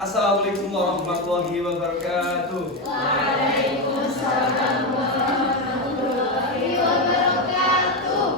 Assalamualaikum warahmatullahi wabarakatuh. Waalaikumsalam warahmatullahi wabarakatuh.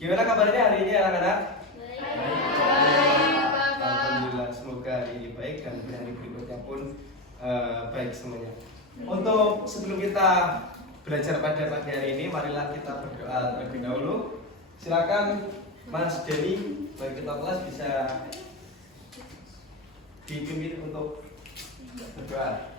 Gimana kabarnya hari ini anak-anak? Baik, Bapak. Alhamdulillah, semoga hari ini baik dan hari berikutnya pun baik semuanya. Untuk sebelum kita belajar pada pagi hari ini, marilah kita berdoa terlebih dahulu. Silakan Mas Denny, bagi ketua kelas bisa dipimpin untuk berdoa.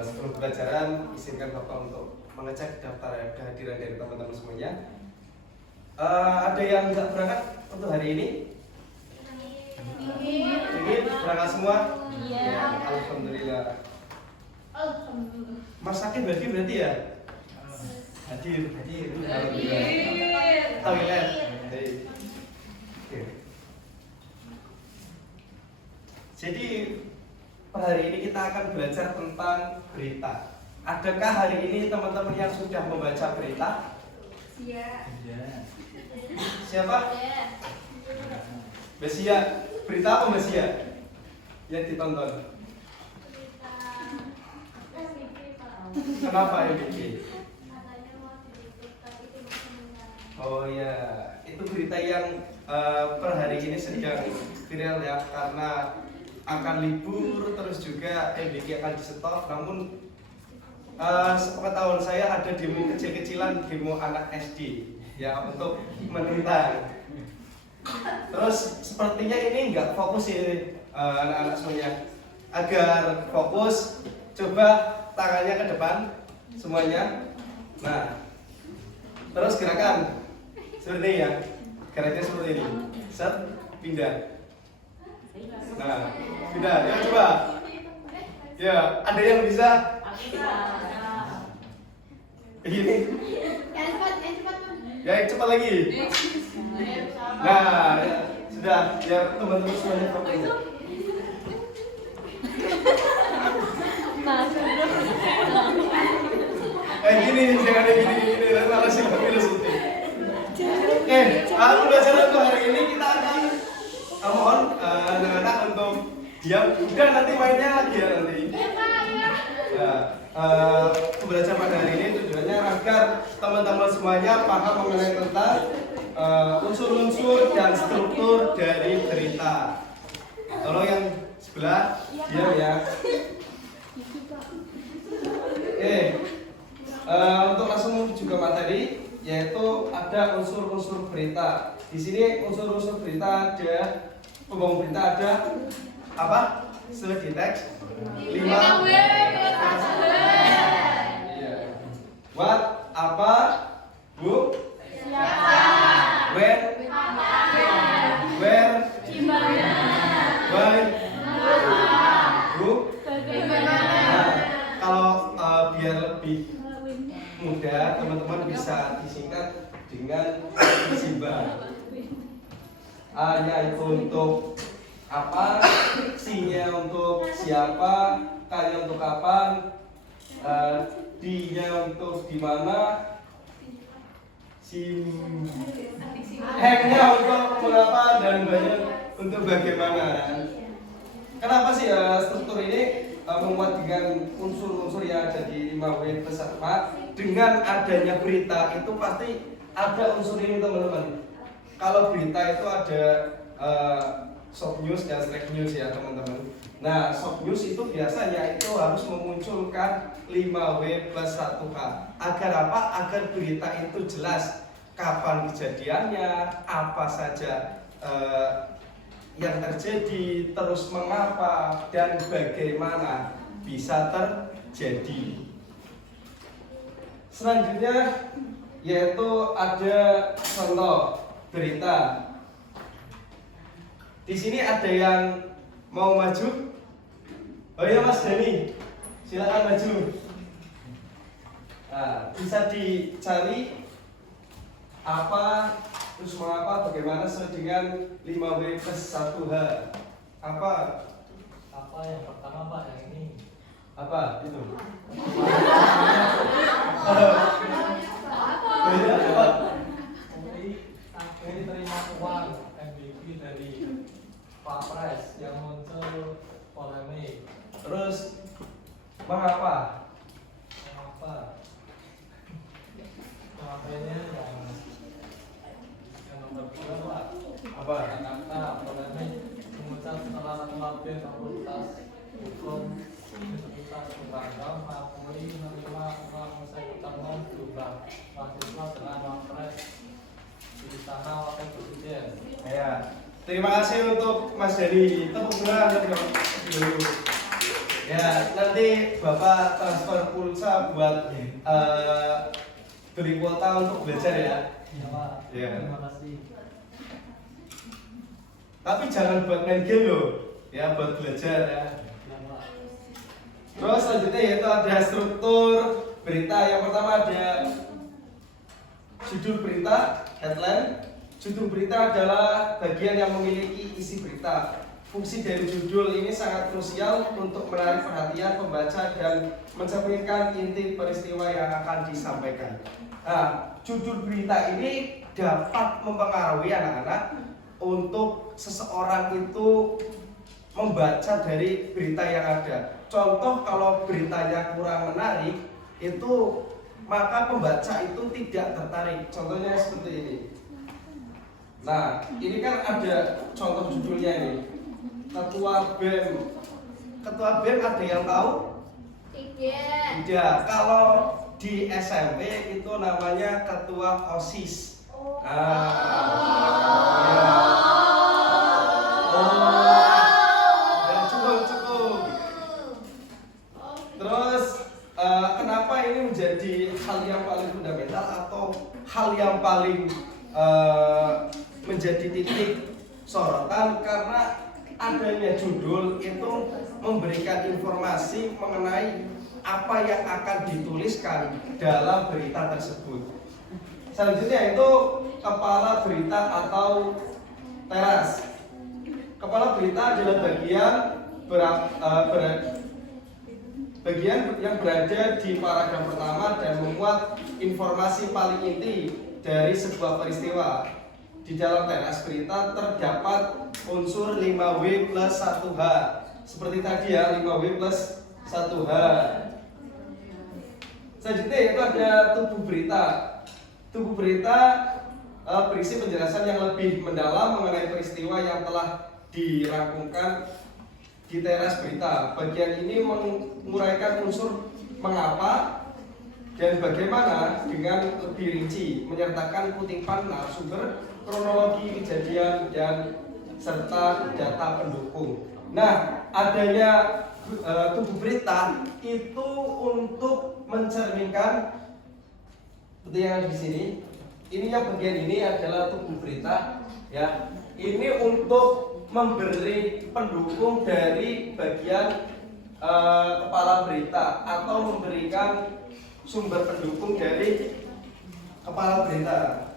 Sebelum pelajaran, izinkan Bapak untuk mengecek daftar kehadiran dari teman-teman semuanya. Ada yang nggak berangkat untuk hari ini? Ingin berangkat semua? Iya. Ya, Alhamdulillah. Alhamdulillah. Mas Sakit berarti ya? Hadir. Alhamdulillah. Toilet. Oke. Jadi per hari ini kita akan belajar tentang berita. Adakah hari ini teman-teman yang sudah membaca berita? Siapa? Besia. Berita apa Besia? Yang ditonton. Kenapa MBK? Oh ya, itu berita yang per hari ini sedang viral ya, karena akan libur, terus juga MBK akan di-stop. Namun sepengetahuan saya ada demo kecil-kecilan, demo anak SD ya untuk menentang. Terus sepertinya ini nggak fokus ya anak-anak semuanya. Agar fokus, coba tangannya ke depan semuanya. Nah, terus gerakan seperti ini ya, gerakannya seperti ini. Set, pindah. Nah, pindah. Ya coba. Ya, ada yang bisa? Begini. Yang cepat. Ya, cepat lagi. Nah, ya, sudah. Biar teman-teman semuanya fokus. Gini, jangan gini, malah silap filosofi. Pelajaran untuk hari ini kita akan mohon anak-anak untuk diam. Udah, nanti mainnya lagi ya nanti. Pembelajaran pada hari ini tujuannya agar teman-teman semuanya paham mengenai tentang unsur-unsur dan struktur dari berita. Tolong yang sebelah diam ya. Untuk langsung menuju ke materi, yaitu ada unsur-unsur berita. Di sini unsur-unsur berita ada, pembangun berita ada apa? Sudah di teks 5 What, apa, who, Siapa? when, where, why, who. Nah, kalau biar lebih mudah, teman-teman bisa disingkat dengan SIMBA. A-nya itu untuk apa, C-nya untuk siapa, K-nya untuk kapan, D-nya untuk di mana, H-nya untuk mengapa, dan B-nya untuk bagaimana. Kenapa sih struktur ini memuat dengan unsur-unsur yang ada di 5W plus 4? Dengan adanya berita itu pasti ada unsur ini teman-teman. Kalau berita itu ada soft news dan slack news ya teman-teman. Nah, soft news itu biasanya itu harus memunculkan 5W plus 1K. Agar apa? Agar berita itu jelas kapan kejadiannya, apa saja yang terjadi, terus mengapa dan bagaimana bisa terjadi. Selanjutnya yaitu ada contoh berita. Di sini ada yang mau maju? Oh iya Mas Dani, silakan maju. Nah, bisa dicari apa terus mengapa bagaimana sesuai dengan 5W plus 1H. Apa? Apa yang pertama Pak yang ini? Apa itu? Ini terima uang MVP dari Pak Pres yang muncul polemik. Terus mengapa? Kenapa? Kenapanya yang nomor 2 Pak. Apa? Jakarta polemik memuncak setelah Labin Fakultas Hukum Universitas Erlangga mengakui menerima uang usai pertemuan berubah mahasiswa dengan Wapres di sana wakil presiden. Ya. Terima kasih untuk Mas Dani. Tepuk tangan dulu. Ya, nanti Bapak transfer pulsa buat beli kuota untuk belajar ya. Ya Pak. Ya. Terima kasih. Tapi jangan buat main game loh. Ya, buat belajar ya. Ya Pak. Terus selanjutnya yaitu ada struktur berita. Yang pertama ada judul berita, headline. Judul berita adalah bagian yang memiliki isi berita. Fungsi dari judul ini sangat krusial untuk menarik perhatian pembaca dan mencerminkan inti peristiwa yang akan disampaikan. Nah, judul berita ini dapat mempengaruhi anak-anak untuk seseorang itu membaca dari berita yang ada. Contoh, kalau beritanya kurang menarik, itu maka pembaca itu tidak tertarik. Contohnya seperti ini. Nah, ini kan ada contoh judulnya ini. Ketua BEM. Ketua BEM ada yang tahu? Tidak. Tidak. Kalau di SMP itu namanya ketua OSIS. Ya. Ya, cukup. Terus kenapa ini menjadi hal yang paling fundamental atau hal yang paling menjadi titik sorotan? Karena adanya judul itu memberikan informasi mengenai apa yang akan dituliskan dalam berita tersebut. Selanjutnya itu kepala berita atau teras. Kepala berita adalah bagian yang berada di paragraf pertama dan memuat informasi paling inti dari sebuah peristiwa. Di dalam teras berita terdapat unsur 5W plus 1H. Seperti tadi ya, 5W plus 1H. Selanjutnya itu ada tubuh berita. Tubuh berita berisi penjelasan yang lebih mendalam mengenai peristiwa yang telah dirangkumkan di teras berita. Bagian ini menguraikan unsur mengapa dan bagaimana dengan lebih rinci, menyertakan kutipan narasumber, kronologi kejadian dan serta data pendukung. Nah, adanya tubuh berita itu untuk mencerminkan seperti yang ada di sini. Ini yang bagian ini adalah tubuh berita, ya. Ini untuk memberi pendukung dari bagian kepala berita atau memberikan sumber pendukung dari kepala berita.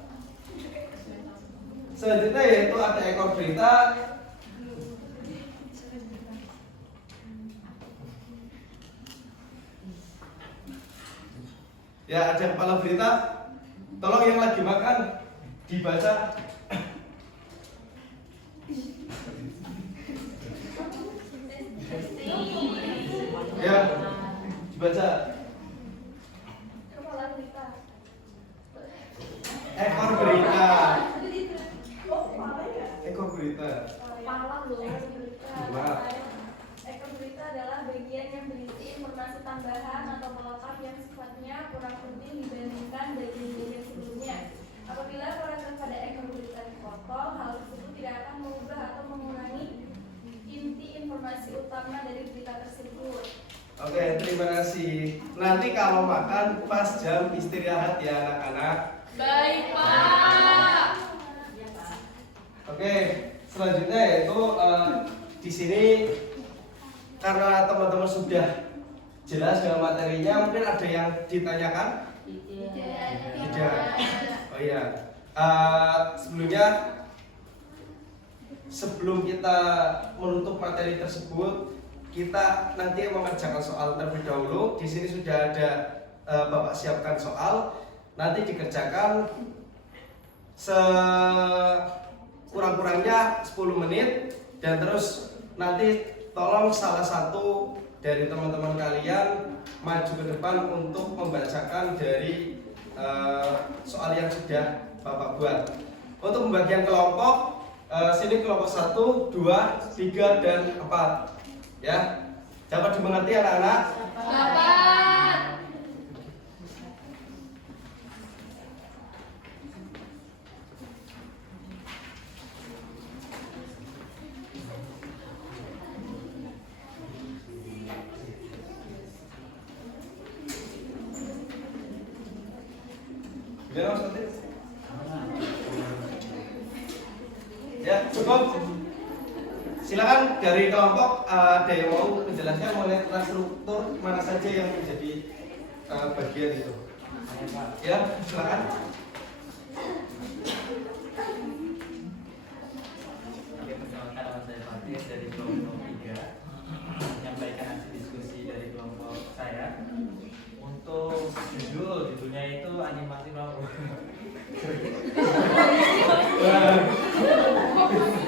Selanjutnya yaitu ada ekor berita. Ya, ada kepala berita. Tolong yang lagi makan dibaca. Ya, dibaca. Kepala berita. Ekor berita. Ekor berita. Kepala berita. Maaf. Ekor berita adalah bagian yang berisi informasi tambahan atau pelengkap yang sifatnya kurang penting dibandingkan bagian-bagian sebelumnya. Apabila paragraf pada ekor berita dipotong, hal tersebut tidak akan mengubah atau mengurangi inti informasi utama dari berita tersebut. Oke, terima kasih. Nanti kalau makan pas jam istirahat ya anak-anak. Baik, Pak. Oke, selanjutnya yaitu di sini karena teman-teman sudah jelas dengan materinya, mungkin ada yang ditanyakan? Tidak. Oh iya. Sebelum kita menutup materi tersebut, kita nanti mengerjakan soal terlebih dahulu. Di sini sudah ada Bapak siapkan soal, nanti dikerjakan sekurang-kurangnya 10 menit, dan terus nanti tolong salah satu dari teman-teman kalian maju ke depan untuk membacakan dari soal yang sudah Bapak buat. Untuk pembagian kelompok, sini kelompok 1, 2, 3, dan 4 ya. Dapat dimengerti anak-anak? Dapat. Gimana Mas Fatih? Ya, cukup. Silakan dari kelompok ada yang mau menjelaskan mengenai tentang struktur mana saja yang menjadi bagian itu. Ya, silakan. Oke, perkenalkan nama saya Fatih dari kelompok 3. Menyampaikan hasil diskusi dari kelompok saya. Untuk judulnya itu animasi lampu.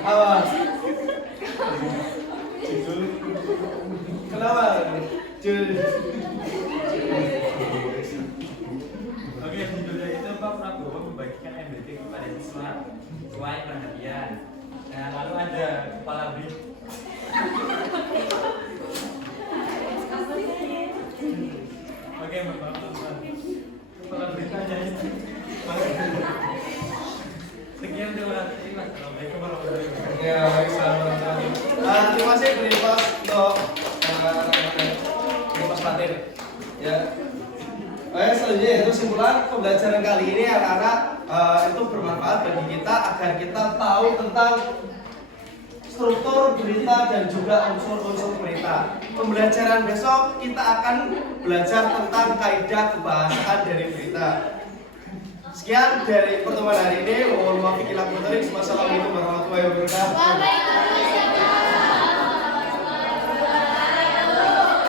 Awas. Judul. Kenapa? Judul. Oke, judulnya itu Pak Prabowo membagikan MBT kepada siswa sesuai perhatian. Nah, lalu ada kepala BRIN. Oke, maaf. Kepala BRIN aja. Sekian terima kasih. Assalamualaikum warahmatullahi wabarakatuh. Ya, baik, selamat. Terima kasih dari Pak untuk Mas Fatir. Ya. Baik, selanjutnya yaitu simpulan pembelajaran kali ini anak-anak itu bermanfaat bagi kita agar kita tahu tentang struktur berita dan juga unsur-unsur berita. Pembelajaran besok kita akan belajar tentang kaidah kebahasaan dari berita. Sekian dari pertemuan hari ini. Mohon maaf bila kotor. Wassalamualaikum warahmatullahi wabarakatuh.